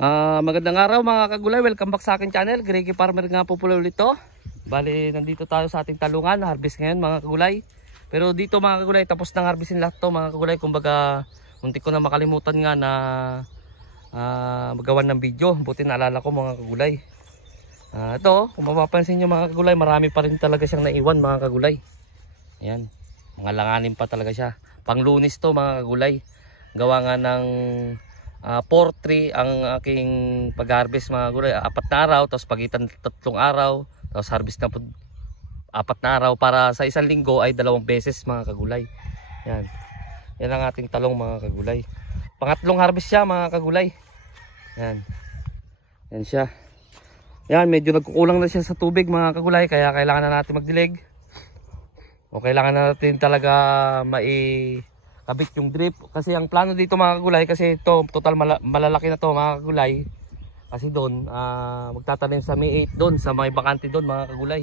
Magandang araw mga kagulay, welcome back sa akin channel. Greggy Farmer nga po pula ulit to. Bali, nandito tayo sa ating talungan, harvest ngayon mga kagulay. Pero dito mga kagulay, tapos nang harvestin lahat to mga kagulay. Kumbaga, muntik ko na makalimutan nga na magawan ng video. Buti naalala ko mga kagulay. Ito, kung mapapansin nyo mga kagulay, marami pa rin talaga siyang naiwan mga kagulay. Ayan, mga langanin pa talaga siya. Pang-Lunes to mga kagulay. Gawa nga ng 4-3 ang aking pag-harvest mga kagulay. 4 na araw, tapos pagitan 3 araw, tapos harvest na po 4 na araw. Para sa isang linggo ay 2 beses mga kagulay. Yan, yan ang ating talong mga kagulay. Pangatlong harvest siya mga kagulay. Yan, yan siya. Yan, medyo nagkukulang na siya sa tubig mga kagulay, kaya kailangan na natin magdilig. O kailangan na natin talaga kabit yung drip. Kasi ang plano dito mga kagulay, kasi ito total malalaki na to mga kagulay. Kasi doon magtatanim sa May 8 doon, sa may bakante doon mga kagulay.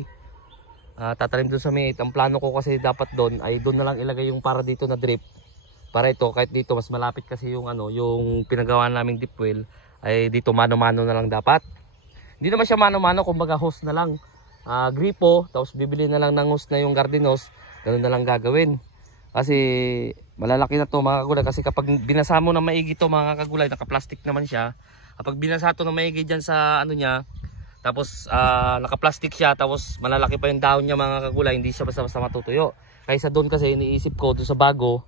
Tatanim doon sa May 8. Ang plano ko kasi dapat doon ay doon na lang ilagay yung para dito na drip. Para ito kahit dito mas malapit kasi yung yung pinagawa naming deep well, ay dito mano-mano na lang dapat. Hindi naman siya mano-mano, kumbaga hose na lang. Gripo, tapos bibili na lang ng hose na yung garden hose. Ganun na lang gagawin. Kasi malalaki na to mga kagulay. Kasi kapag binasa mo na maigi to mga kagulay, naka-plastic naman siya. Kapag binasa to na maigi dyan sa niya, tapos naka-plastic siya, tapos malalaki pa yung dahon niya mga kagulay, hindi siya basta-basta matutuyo. Kaysa doon kasi iniisip ko doon sa bago,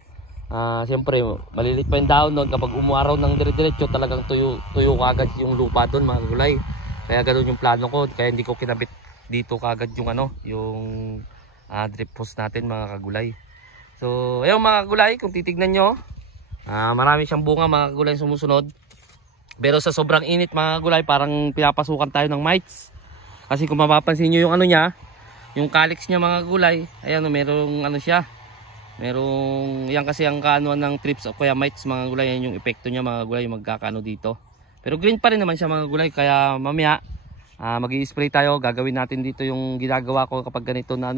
siyempre malilit pa yung dahon doon. Kapag umuaraw ng dire-diretso, talagang tuyo kagad yung lupa doon mga kagulay. Kaya ganoon yung plano ko, kaya hindi ko kinabit dito kagad yung yung drip hose natin mga kagulay. So, ayun mga kagulay, kung titignan nyo, marami siyang bunga mga kagulay sumusunod. Pero sa sobrang init mga kagulay, parang pinapasukan tayo ng mites. Kasi kung mapapansin nyo yung niya, yung calyx niya mga kagulay, ayan merong siya. Merong, yan kasi ang kaanuan ng trips o kaya mites mga kagulay, yan yung epekto niya mga kagulay, yung magkakaano dito. Pero green pa rin naman siya mga kagulay, kaya mamaya, mag-i-spray tayo. Gagawin natin dito yung ginagawa ko kapag ganito na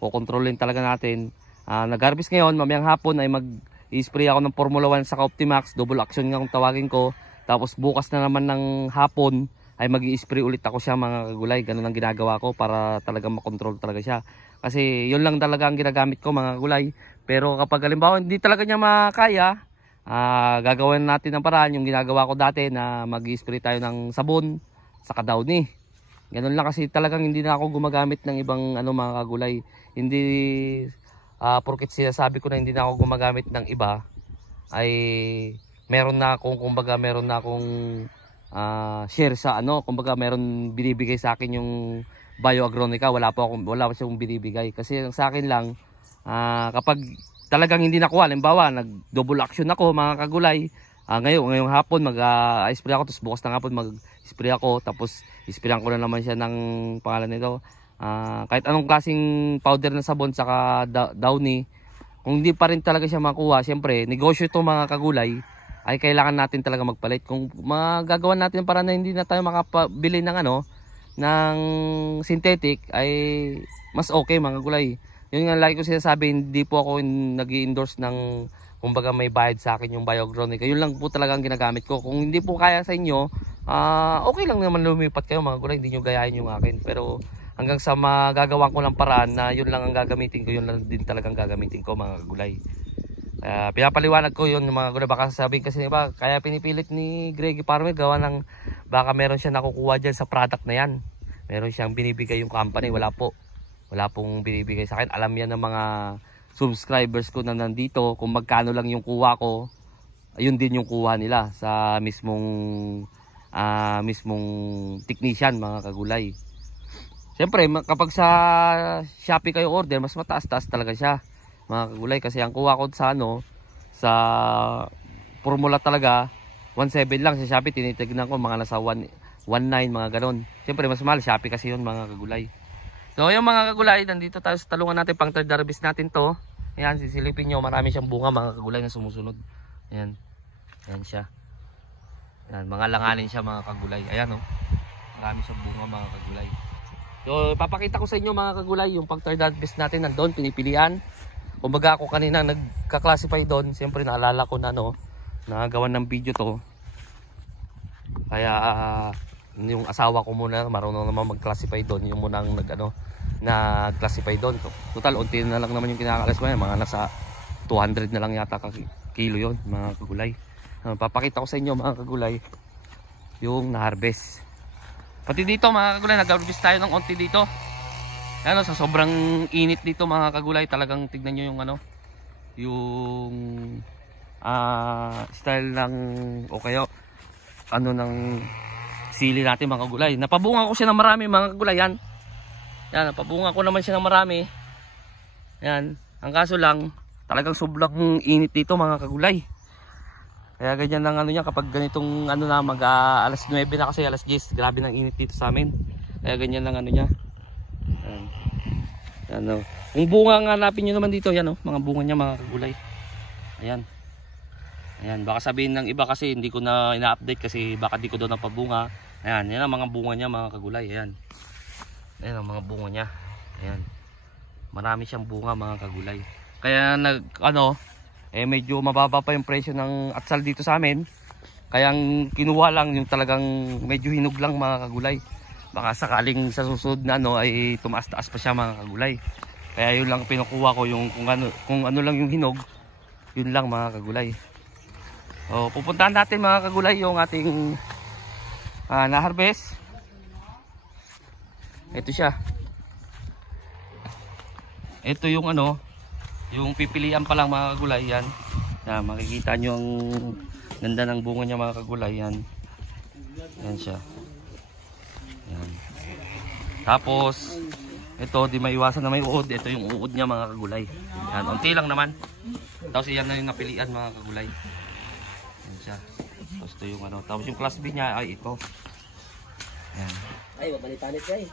kukontrolin talaga natin. Nag-harvest ngayon, mamayang hapon ay mag-i-spray ako ng Formula 1 sa Optimax, double action nga kung tawagin ko. Tapos bukas na naman ng hapon ay mag-i-spray ulit ako siya mga kagulay. Ganun ang ginagawa ko para talaga makontrol talaga siya. Kasi yun lang talaga ang ginagamit ko mga kagulay. Pero kapag halimbawa hindi talaga niya makaya, gagawin natin ng paraan yung ginagawa ko dati na mag-i-spray tayo ng sabon sa Downy. Ganun lang, kasi talagang hindi na ako gumagamit ng ibang mga kagulay. Hindi porket sinasabi ko na hindi na ako gumagamit ng iba, ay meron na akong share sa kumbaga meron binibigay sa akin yung Bioagronica. Wala pa siyang binibigay. Kasi sa akin lang, kapag talagang hindi nakuha, halimbawa nag double action ako mga kagulay, ngayong hapon mag-spray ako, tapos bukas ng hapon mag-spray ako, tapos isprayan ko na naman siya ng pangalan nito, kahit anong klaseng powder na sabon saka Downy. Kung hindi pa rin talaga siya makuha, siyempre negosyo ito mga kagulay, ay kailangan natin talaga magpalit. Kung magagawa natin para na hindi na tayo makapabili ng ng synthetic, ay mas okay mga kagulay. Yun nga lagi ko sinasabi, hindi po ako nag-i-endorse ng kumbaga may bayad sa akin yung Bioagronica. Yun lang po talaga ang ginagamit ko. Kung hindi po kaya sa inyo, okay lang naman lumipat kayo mga kagulay, hindi nyo gayahin yung akin. Pero hanggang sa magagawa ko ng paraan na yun lang ang gagamitin ko, yun lang din talagang gagamitin ko mga kagulay. Pinapaliwanag ko yun mga kagulay. Baka sasabihin kasi diba, kaya pinipilit ni Greggy Farmer gawa ng baka meron siya nakukuha dyan sa product na yan. Meron siyang binibigay yung company. Wala pong binibigay sa akin. Alam yan ng mga subscribers ko na nandito kung magkano lang yung kuha ko, ayun din yung kuha nila sa mismong technician mga kagulay. Siyempre kapag sa Shopee kayo order, mas mataas-taas talaga siya mga kagulay. Kasi ang kuha ko sa sa formula talaga 1.7 lang. Sa Shopee tinitignan ko mga nasa 1.9 mga ganon. Siyempre mas mahal Shopee kasi yun mga kagulay. So yung mga kagulay, nandito tayo sa talungan natin, pang third harvest natin to. Ayan, sisilipin nyo, marami siyang bunga mga kagulay na sumusunod. Ayan, ayan siya. Ayan, mga langanin siya mga kagulay. Ayan marami siyang bunga mga kagulay. So papakita ko sa inyo mga kagulay, yung pang third harvest natin nandun, pinipilian. Kumbaga ako kanina nagka-classify doon, siyempre naalala ko na nagawan ng video to. Kaya yung asawa ko muna marunong naman mag-classify doon, yung munang nag-classify doon. Total unti na lang naman yung kinakalas ko yan, mga nasa 200 na lang yata kilo yon mga kagulay. Papakita ko sa inyo mga kagulay yung na-harvest. Pati dito mga kagulay, nag-harvest tayo ng unti dito. Ano, sa sobrang init dito mga kagulay, talagang tignan nyo yung ano, yung style ng o kayo ano ng sili natin mga kagulay. Napabunga ko siya ng marami mga kagulay yan. Yan, napabunga ko naman siya ng marami. Yan, ang kaso lang talagang sobrang init dito mga kagulay. Kaya ganyan lang ano niya kapag ganitong ano na alas 9 na kasi alas 10. Grabe ng init dito sa amin. Kaya ganyan lang ano niya. Yan. Ano. Yung bunga nga hanapin nyo naman dito, yan oh, mga bunga niya mga kagulay. Ayan. Ayan, baka sabihin ng iba kasi hindi ko na ina-update kasi baka di ko doon napabunga. Ayan, yan ang mga bunga niya mga kagulay. Ayan. Ayan ang mga bunga niya. Ayan. Marami siyang bunga mga kagulay. Kaya medyo mababa pa yung presyo ng atsal dito sa amin. Kaya kinuha lang yung talagang medyo hinog lang mga kagulay. Baka sakaling sa susunod na ay tumaas-taas pa siya mga kagulay. Kaya yun lang pinukuha ko yung kung ano lang yung hinog, yun lang mga kagulay. O, pupuntahan natin mga kagulay yung ating na-harvest. Ito siya. Ito yung yung pipilian pa lang mga kagulay yan. Yan, makikita nyo ang ganda ng bunga niya mga kagulay yan. Yan siya. Yan. Tapos ito di maiwasan na may uod. Ito yung uod niya mga kagulay. Yan, unti lang naman. Tapos yan na yung napilian mga kagulay. Yan siya. Tapos ito yung tapos yung class B niya ay ito. Yan. Ay, mabalit-balit guys.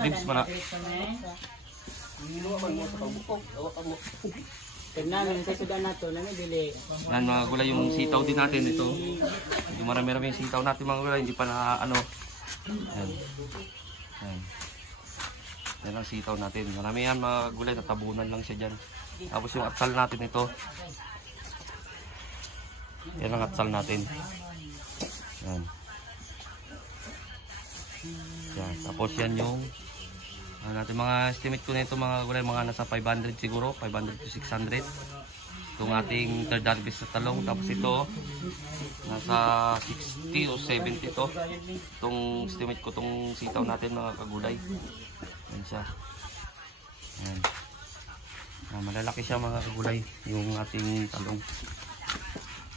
Lips pa na. Yan mga gulay, yung sitaw din natin ito. Yung marami-rami yung sitaw natin mga gulay, hindi pa na Yan. Yan. Yan ang sitaw natin. Marami yan mga gulay, natabunan lang siya dyan. Tapos yung atsal natin ito. Yan ang atsal natin. Yan. Yan. Tapos yan yung natin mga estimate ko nito mga gulay, mga nasa 500 siguro, 500 to 600 itong ating third harvest na talong. Tapos ito nasa 60 o 70 to itong estimate ko itong sitaw natin mga kagulay. Yan siya. Yan. Malalaki siya mga kagulay yung ating talong.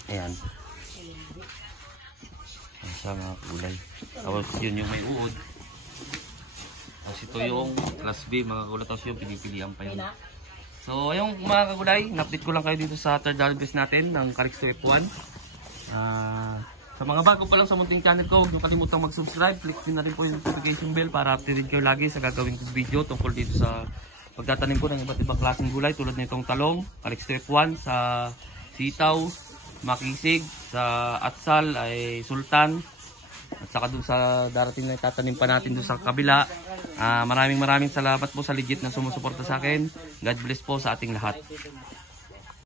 Ayan. Yan siya mga kagulay. Tapos yun yung may uod. Tapos ito yung class B mga kagulay. Tapos yung pinipilian pa yun. So ayun mga kagulay, na-update ko lang kayo dito sa third harvest natin ng Carex 2 F1. Sa mga bago pa lang sa munting channel ko, huwag nyo kalimutang mag-subscribe. Click din na rin po yung notification bell para update kayo lagi sa gagawin kong video tungkol dito sa pagtatanim ko ng iba't ibang klaseng gulay tulad nitong talong, Carex 2 F1, sa sitaw, makisig, sa atsal ay sultan. At saka dun sa darating na itatanim pa natin dun sa kabila. Maraming salamat po sa legit na sumusuporta sa akin. God bless po sa ating lahat.